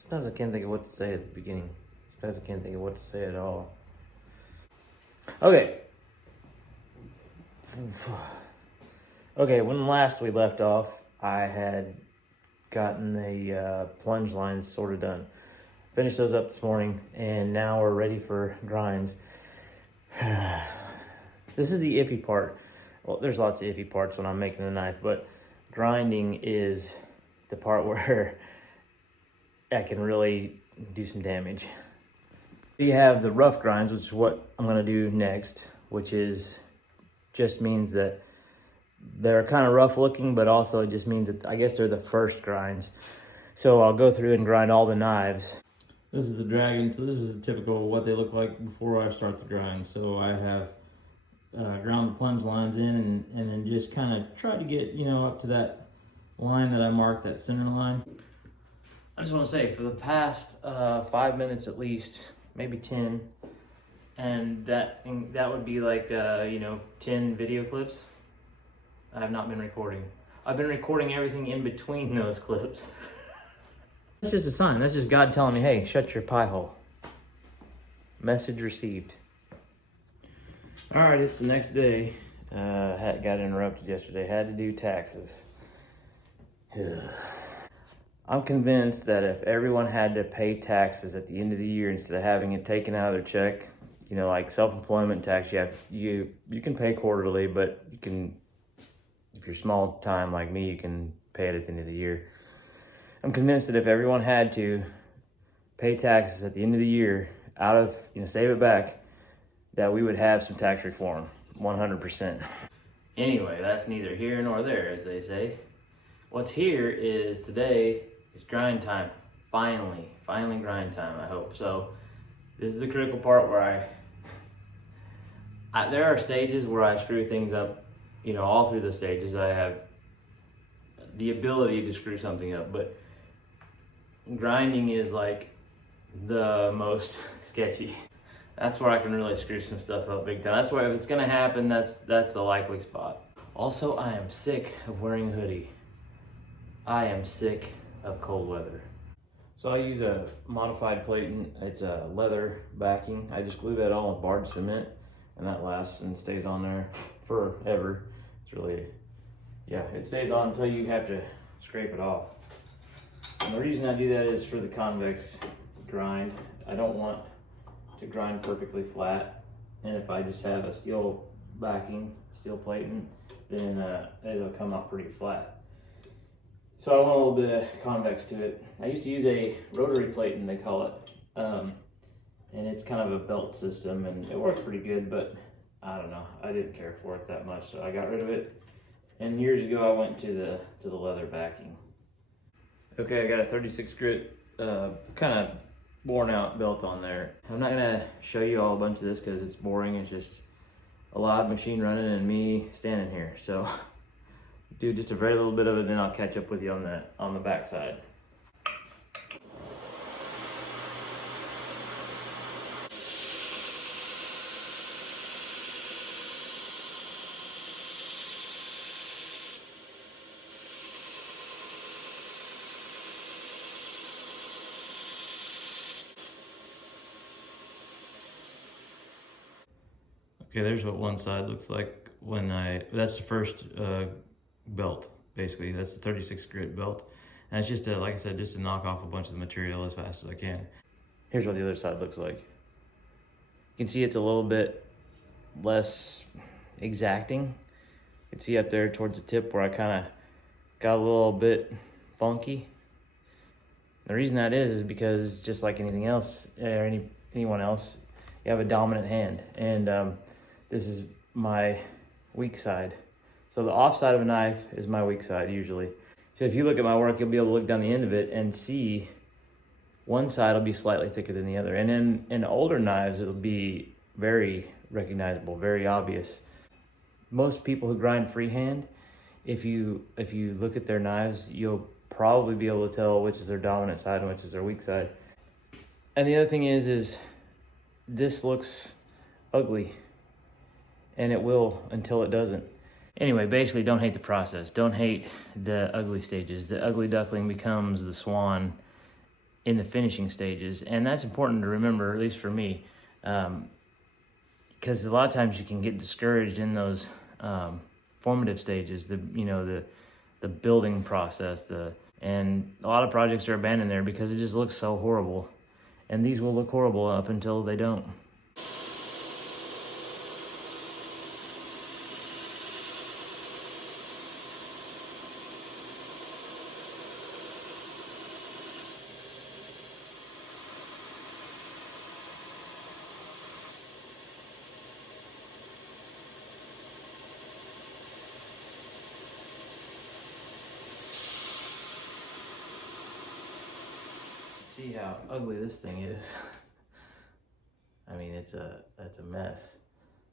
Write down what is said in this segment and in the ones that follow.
Sometimes I can't think of what to say at the beginning. Sometimes I can't think of what to say at all. Okay. Okay, when last we left off, I had gotten the plunge lines sort of done. Finished those up this morning, and now we're ready for grinds. This is the iffy part. Well, there's lots of iffy parts when I'm making a knife, but grinding is the part where I can really do some damage. You have the rough grinds, which is what I'm gonna do next, which is just means that they're kind of rough looking, but also it just means that I guess they're the first grinds. So I'll go through and grind all the knives. This is the Dragon, so this is typical what they look like before I start the grind. So I have ground the plunge lines in and then just kind of try to get, up to that line that I marked, that center line. I just want to say, for the past 5 minutes at least, maybe 10, and that would be like, 10 video clips, I have not been recording. I've been recording everything in between those clips. That's just a sign. That's just God telling me, hey, shut your pie hole. Message received. All right, it's the next day. Got interrupted yesterday. Had to do taxes. I'm convinced that if everyone had to pay taxes at the end of the year instead of having it taken out of their check, like self-employment tax, you can pay quarterly, but you can, if you're small time like me, you can pay it at the end of the year. I'm convinced that if everyone had to pay taxes at the end of the year out of, save it back, that we would have some tax reform, 100%. Anyway, that's neither here nor there, as they say. What's here is today is grind time. Finally grind time, I hope. So this is the critical part where there are stages where I screw things up, all through the stages. I have the ability to screw something up, but grinding is like the most sketchy. That's where I can really screw some stuff up big time. That's where, if it's gonna happen, that's the likely spot. Also, I am sick of wearing a hoodie. I am sick of cold weather. So I use a modified platen. It's a leather backing. I just glue that on with barge cement, and that lasts and stays on there forever. It's really, it stays on until you have to scrape it off. And the reason I do that is for the convex grind. I don't want to grind perfectly flat, and if I just have a steel backing, steel platen, then it'll come out pretty flat. So I want a little bit of convex to it. I used to use a rotary platen, they call it, and it's kind of a belt system, and it works pretty good, but I don't know, I didn't care for it that much, so I got rid of it. And years ago I went to the leather backing. Okay, I got a 36 grit kind of worn out belt on there. I'm not gonna show you all a bunch of this because it's boring. It's just a lot of machine running and me standing here. So do just a very little bit of it, then I'll catch up with you on the back side. Okay, there's what one side looks like that's the first belt, basically. That's the 36 grit belt. And it's just like I said, just to knock off a bunch of the material as fast as I can. Here's what the other side looks like. You can see it's a little bit less exacting. You can see up there towards the tip where I kind of got a little bit funky. The reason that is because just like anything else, or anyone else, you have a dominant hand. And this is my weak side. So the off side of a knife is my weak side usually. So if you look at my work, you'll be able to look down the end of it and see one side will be slightly thicker than the other. And in older knives, it'll be very recognizable, very obvious. Most people who grind freehand, if you look at their knives, you'll probably be able to tell which is their dominant side and which is their weak side. And the other thing is this looks ugly. And it will until it doesn't. Anyway, basically don't hate the process. Don't hate the ugly stages. The ugly duckling becomes the swan in the finishing stages. And that's important to remember, at least for me, because a lot of times you can get discouraged in those formative stages, the building process, and a lot of projects are abandoned there because it just looks so horrible. And these will look horrible up until they don't. See how ugly this thing is. I mean, it's a mess.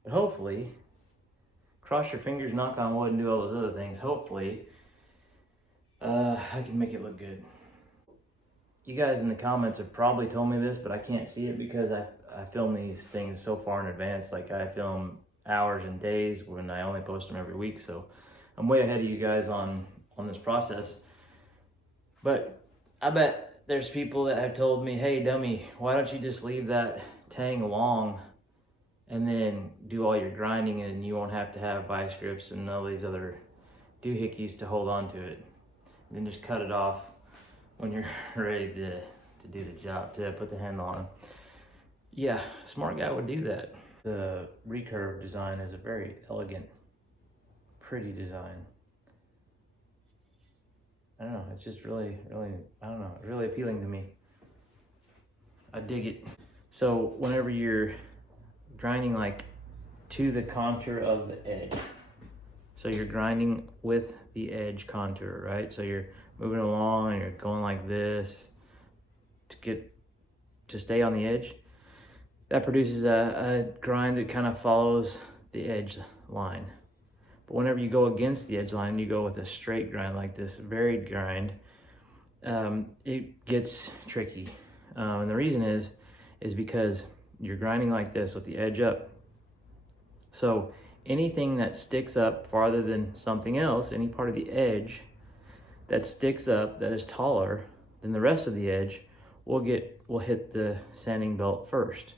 But hopefully, cross your fingers, knock on wood, and do all those other things. Hopefully, I can make it look good. You guys in the comments have probably told me this, but I can't see it because I film these things so far in advance. Like, I film hours and days when I only post them every week. So I'm way ahead of you guys on this process. But I bet there's people that have told me, hey, dummy, why don't you just leave that tang long and then do all your grinding, and you won't have to have vice grips and all these other doohickeys to hold on to it. And then just cut it off when you're ready to do the job, to put the handle on. Yeah, a smart guy would do that. The recurve design is a very elegant, pretty design. I don't know, it's just really, I don't know, really appealing to me. I dig it. So whenever you're grinding like to the contour of the edge, so you're grinding with the edge contour, right? So you're moving along and you're going like this to stay on the edge. That produces a grind that kind of follows the edge line. But whenever you go against the edge line, you go with a straight grind like this, varied grind, it gets tricky. And the reason is because you're grinding like this with the edge up. So anything that sticks up farther than something else, any part of the edge that sticks up that is taller than the rest of the edge will hit the sanding belt first.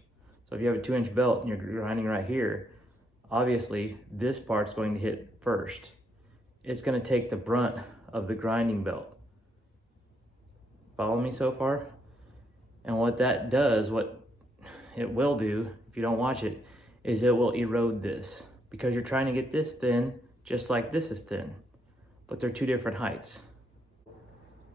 So if you have a 2-inch belt and you're grinding right here, obviously this part's going to hit first. It's going to take the brunt of the grinding belt. Follow me so far? And what that does, what it will do, if you don't watch it, is it will erode this. Because you're trying to get this thin, just like this is thin. But they're two different heights.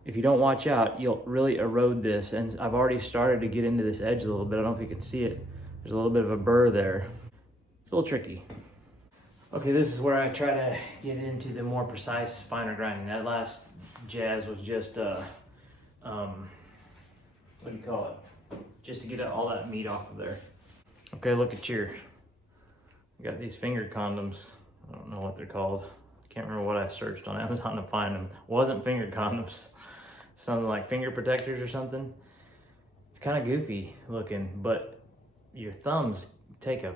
If you don't watch out, you'll really erode this. And I've already started to get into this edge a little bit. I don't know if you can see it. There's a little bit of a burr there. It's a little tricky. Okay, this is where I try to get into the more precise, finer grinding. That last jazz was just, what do you call it? Just to get all that meat off of there. Okay, look at you got these finger condoms. I don't know what they're called. I can't remember what I searched on Amazon to find them. It wasn't finger condoms. Something like finger protectors or something. It's kind of goofy looking, but your thumbs take if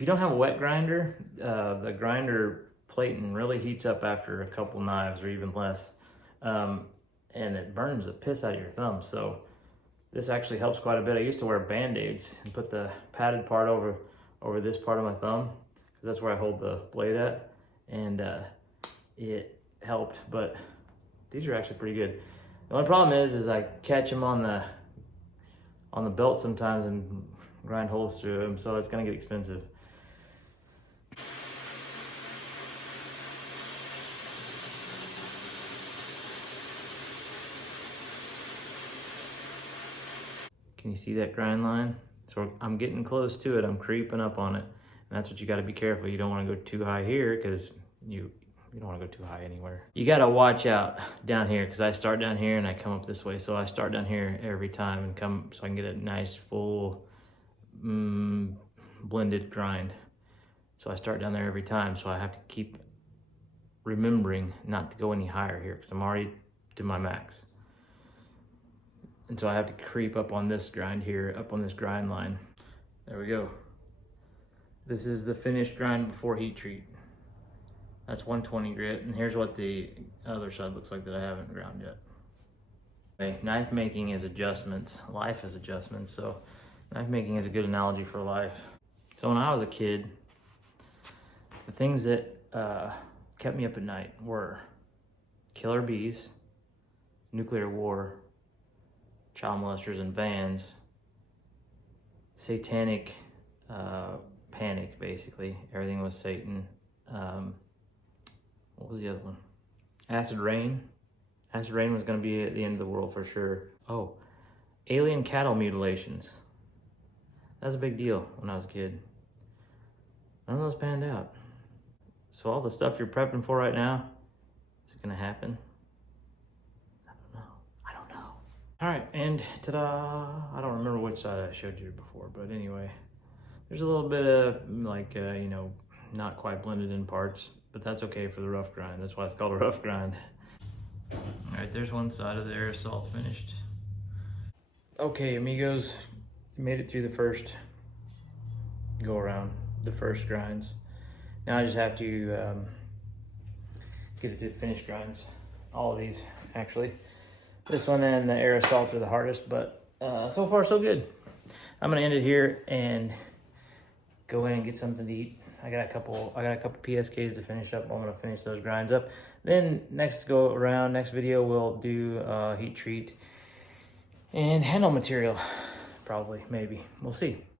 you don't have a wet grinder, the grinder plating really heats up after a couple knives or even less. And it burns the piss out of your thumb. So this actually helps quite a bit. I used to wear Band-Aids and put the padded part over this part of my thumb, because that's where I hold the blade at. And it helped, but these are actually pretty good. The only problem is I catch them on the belt sometimes and grind holes through them, so it's gonna get expensive. Can you see that grind line? So I'm getting close to it. I'm creeping up on it. And that's what you gotta be careful. You don't wanna go too high here, because you don't wanna go too high anywhere. You gotta watch out down here, because I start down here and I come up this way. So I start down here every time and come, so I can get a nice full blended grind. So I start down there every time. So I have to keep remembering not to go any higher here, because I'm already to my max. And so I have to creep up on this grind here, up on this grind line. There we go. This is the finished grind before heat treat. That's 120 grit, and here's what the other side looks like that I haven't ground yet. Knife making is adjustments. Life is adjustments. So knife making is a good analogy for life. So when I was a kid, the things that kept me up at night were killer bees, nuclear war, child molesters in vans, satanic panic, basically. Everything was Satan. What was the other one? Acid rain. Acid rain was going to be at the end of the world for sure. Oh, alien cattle mutilations. That was a big deal when I was a kid. None of those panned out. So all the stuff you're prepping for right now, is it going to happen? I don't know. All right, and ta-da! I don't remember which side I showed you before, but anyway, there's a little bit of like, not quite blended in parts, but that's okay for the rough grind. That's why it's called a rough grind. All right, there's one side of the aerosol finished. Okay, amigos, made it through the first go around, the first grinds. Now I just have to get it to the finished grinds. All of these, actually. This one and the aerosol are the hardest, but so far so good. I'm gonna end it here and go in and get something to eat. I got a couple PSKs to finish up. I'm gonna finish those grinds up. Then next video we'll do heat treat and handle material, probably, maybe. We'll see.